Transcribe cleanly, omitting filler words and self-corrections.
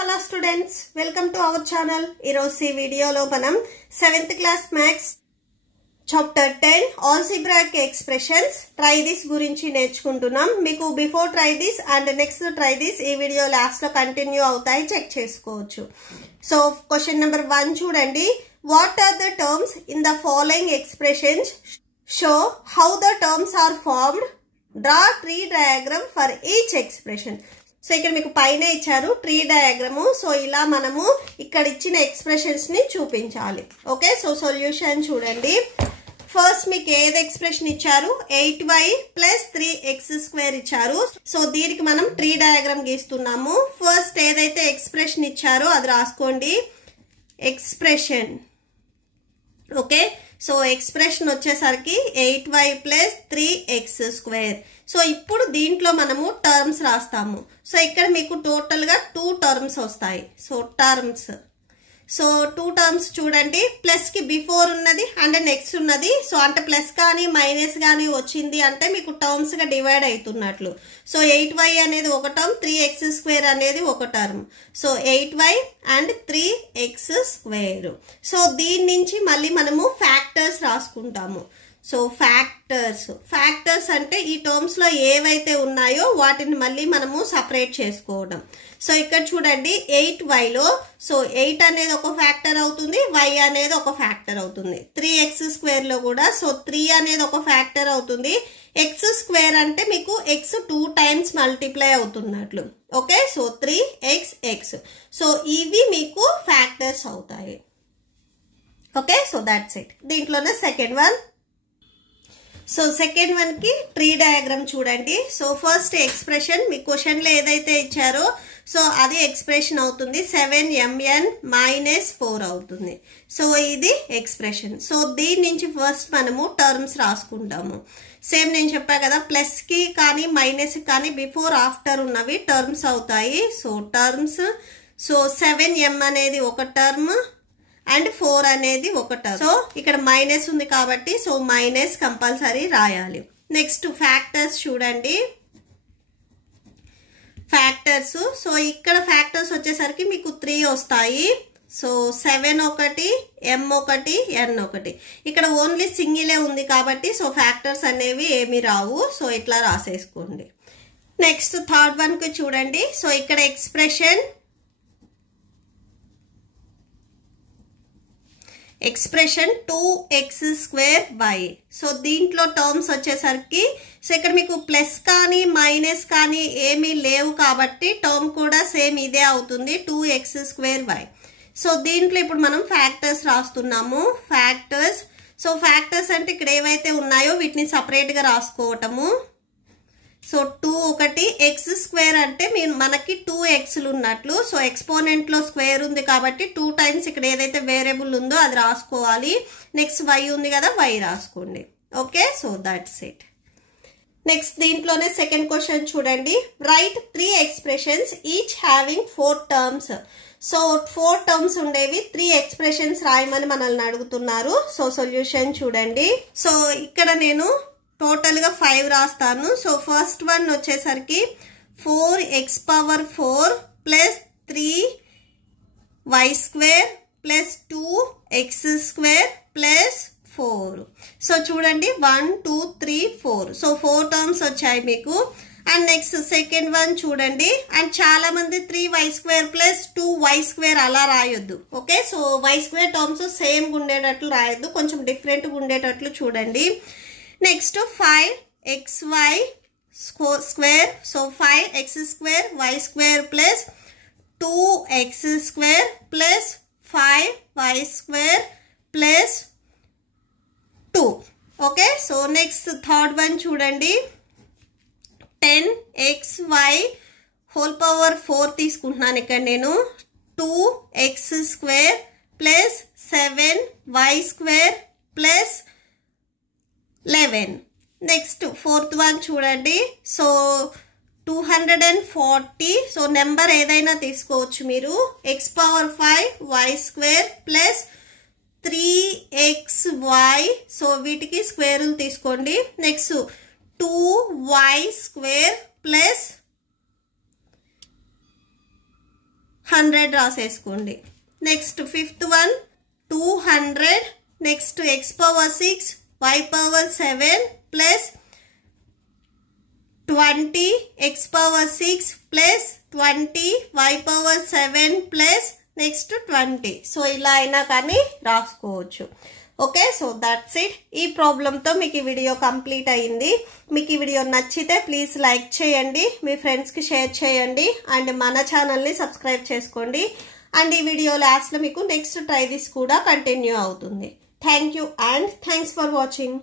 hello students, welcome to our channel. Ee video lo manam 7th class maths chapter 10 algebraic expressions try this gurinchi నేర్చుకుంటున్నాం. మీకు before try this and next try this ఈ video last లో continue అవుతాయి, check చేసుకోవచ్చు. So question number 1 చూడండి. What are the terms in the following expressions? Show how the terms are formed. Draw tree diagram for each expression. So ఇక్కడ మీకు పైన ఇచ్చారు tree diagram. So ఇలా మనము ఇక్కడ ఇచ్చిన ఎక్స్ప్రెషన్స్ ని చూపించాలి. ఓకే, సో సొల్యూషన్ చూడండి. ఫస్ట్ మీకు ఏది ఎక్స్ప్రెషన్ ఇచ్చారు, 8y + 3x² ఇచ్చారు. సో దీనికి మనం ట్రీ డయాగ్రామ్ గీస్తున్నాము. ఫస్ట్ ఏదైతే ఎక్స్ప్రెషన్ ఇచ్చారో అది రాసుకోండి, ఎక్స్ప్రెషన్. ఓకే, సో ఎక్స్ప్రెషన్ వచ్చేసరికి 8y + 3x². సో ఇప్పుడు దీంట్లో మనము టర్మ్స్ రాస్తాము. సో ఇక్కడ మీకు టోటల్ గా 2 టర్మ్స్ వస్తాయి. సో టర్మ్స్, సో 2 టర్మ్స్ చూడండి. ప్లస్ కి బిఫోర్ ఉన్నది అండ్ నెక్స్ట్ ఉన్నది. సో అంటే ప్లస్ కానీ మైనస్ కానీ వచ్చింది అంటే మీకు టర్మ్స్ గా డివైడ్ అవుతున్నట్లు. సో 8y అనేది ఒక టర్మ్, 3x² అనేది ఒక term. So 8y and 3x². So దీని నుంచి మళ్ళీ మనము ఫ్యాక్టర్స్ రాసుకుంటాము. సో ఫ్యాక్టర్స్ అంటే ఈ టర్మ్స్ లో ఏవైతే ఉన్నాయో వాటిని మళ్ళీ మనము సపరేట్ చేసుకోవడం. సో ఇక్కడ చూడండి 8y లో సో 8 అనేది ఒక ఫ్యాక్టర్ అవుతుంది, y అనేది ఒక ఫ్యాక్టర్ అవుతుంది. 3x² లో కూడా సో 3 అనేది ఒక ఫ్యాక్టర్ అవుతుంది. x² అంటే మీకు x 2 టైమ్స్ మల్టిప్లై అవుతున్నట్లు. Okay, so 3x. సో ఇవి మీకు ఫ్యాక్టర్స్ అవుతాయి. Okay, so that's it. దీంట్లోనే second one. So second one కి ట్రీ డయాగ్రామ్ చూడండి. సో ఫస్ట్ ఎక్స్ప్రెషన్ మీ క్వశ్చన్ లో ఏదైతే ఇచ్చారో సో అది ఎక్స్ప్రెషన్ అవుతుంది. 7mn - 4 అవుతుంది. సో ఇది ఎక్స్ప్రెషన్. సో దీని నుంచి ఫస్ట్ మనము టర్మ్స్ రాసుకుంటాము. సేమ్ నేను చెప్పా కదా, ప్లస్ కి కానీ మైనస్ కానీ బిఫోర్ ఆఫ్టర్ ఉన్నవి టర్మ్స్ అవుతాయి. సో టర్మ్స్, సో 7m అనేది ఒక టర్మ్ అండ్ 4 అనేది ఒక టర్మ్. సో ఇక్కడ మైనస్ ఉంది కాబట్టి సో మైనస్ కంపల్సరీ రాయాలి. నెక్స్ట్ ఫ్యాక్టర్స్ చూడండి. ఫ్యాక్టర్స్, సో ఇక్కడ ఫ్యాక్టర్స్ వచ్చేసరికి మీకు 3 వస్తాయి. సో 7 ఒకటి, m ఒకటి, n ఒకటి. ఇక్కడ ఓన్లీ సింగిలే ఉంది కాబట్టి సో ఫ్యాక్టర్స్ అనేవి ఏమి రావు. సో ఇట్లా రాసేసుకోండి. నెక్స్ట్ థర్డ్ వన్ కి చూడండి. సో ఇక్కడ ఎక్స్ప్రెషన్ 2x²y. సో దీంట్లో టర్మ్స్ వచ్చేసరికి సో ఇక్కడ మీకు ప్లస్ కానీ మైనస్ కానీ ఏమీ లేవు కాబట్టి టర్మ్ కూడా సేమ్ ఇదే అవుతుంది, 2x²y. సో దీంట్లో ఇప్పుడు మనం ఫ్యాక్టర్స్ రాస్తున్నాము. ఫ్యాక్టర్స్, సో ఫ్యాక్టర్స్ అంటే ఇక్కడ ఏవైతే ఉన్నాయో వీటిని సపరేట్ గా రాసుకోవటము. సో 2 ఒకటి, x² అంటే మనకి 2xలు ఉన్నట్లు. సో ఎక్స్పోనెంట్ లో స్క్వేర్ ఉంది కాబట్టి 2 టైమ్స్ ఇక్కడ ఏదైతే వేరియబుల్ ఉందో అది రాసుకోవాలి. నెక్స్ట్ y ఉంది కదా, y రాసుకోండి. Okay, so that's it. Next దీంట్లోనే సెకండ్ క్వశ్చన్ చూడండి. Right 3 expressions each having 4 terms. So 4 terms ఉండేవి 3 ఎక్స్ప్రెషన్స్ రాయమని మనల్ని అడుగుతున్నారు. సో సొల్యూషన్ చూడండి. సో ఇక్కడ నేను టోటల్ గా 5 రాస్తాను. సో ఫస్ట్ వన్ వచ్చేసరికి 4x⁴ + 3y² + 2x² + 4. సో చూడండి 1 2 3 4. సో 4 టర్మ్స్ వచ్చాయి మీకు. అండ్ నెక్స్ట్ సెకండ్ వన్ చూడండి. అండ్ చాలా మంది 3y² + 2y² అలా రాయొద్దు. Okay, so y² terms same ఉండేటట్లు రాయొద్దు, కొంచెం డిఫరెంట్ ఉండేటట్లు చూడండి. Next 5xy². So 5x²y² + 2x² + 5y² + 2. Okay, so next third one చూడండి. 10xy⁴ తీసుకుంటున్నాను ఇక్కడ నేను. 2x² + 7y² + 11. Next fourth one చూడండి. సో 240. సో నెంబర్ ఏదైనా తీసుకోవచ్చు మీరు. x⁴y² + 3xy. సో వీటికి స్క్వేర్లు తీసుకోండి. నెక్స్ట్ 2y² + 100 రాసేసుకోండి. Next fifth one 200, next x power 6 y power 7 plus 20 x power 6 plus 20 y power 7 plus next 20. So ఇలా అయినా కానీ రాసుకోవచ్చు. Okay, so that's it. ఈ ప్రాబ్లంతో మీకు ఈ వీడియో కంప్లీట్ అయింది. మీకు ఈ వీడియో నచ్చితే ప్లీజ్ లైక్ చేయండి, మీ ఫ్రెండ్స్కి షేర్ చేయండి, అండ్ మన ఛానల్ని సబ్స్క్రైబ్ చేసుకోండి. అండ్ ఈ వీడియో లాస్ట్లో మీకు నెక్స్ట్ ట్రై దిస్ కూడా కంటిన్యూ అవుతుంది. Thank you and thanks for watching.